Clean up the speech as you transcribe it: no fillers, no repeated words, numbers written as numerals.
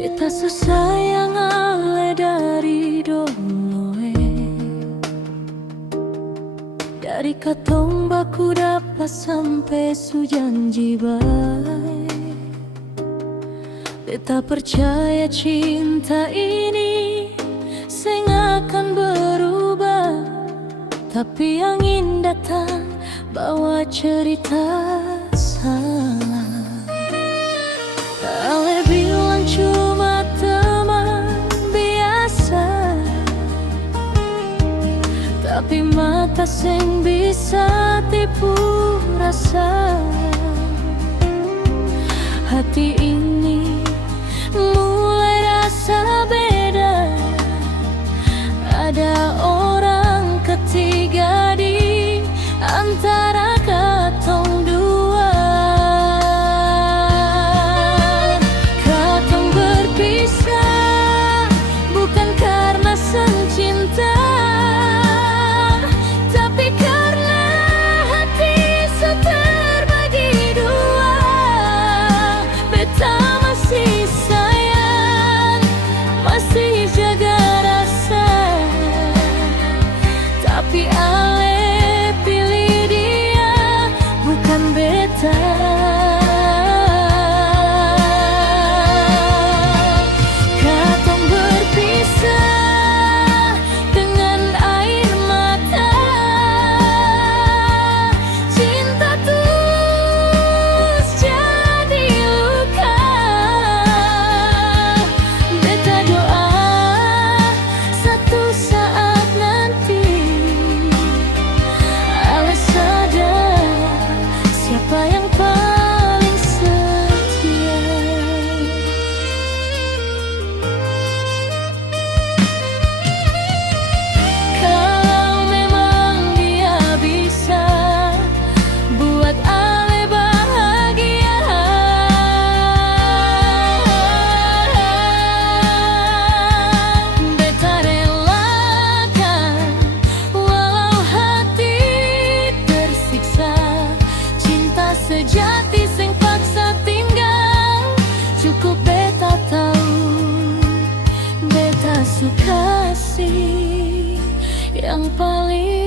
Beta susayang ale dari dulu dari katong baku dapat sampai su janji bae. Beta percaya cinta ini seng akan berubah, tapi angin datang bawa cerita salah. Ale bilang cuma teman biasa, tapi mata seng bisa tipu rasa. Hati ini mulai rasa beda, ada orang ketiga di antara katong dua. Katong berpisah bukan karena seng cinta, tapi karena hati terbagi dua. Beta masih sayang, masih jaga rasa, tapi ale pilih dia bukan beta. Katong berpisah dengan air mata, cinta tulus jadi luka. Beta doa satu saat nanti ale sadar siapa yang paling setia. Kalau memang dia bisa buat ale bahagia, beta relakan walau hati tersiksa. Cinta sejati seng paksa tinggal, cukup beta tahu beta su kasih yang paling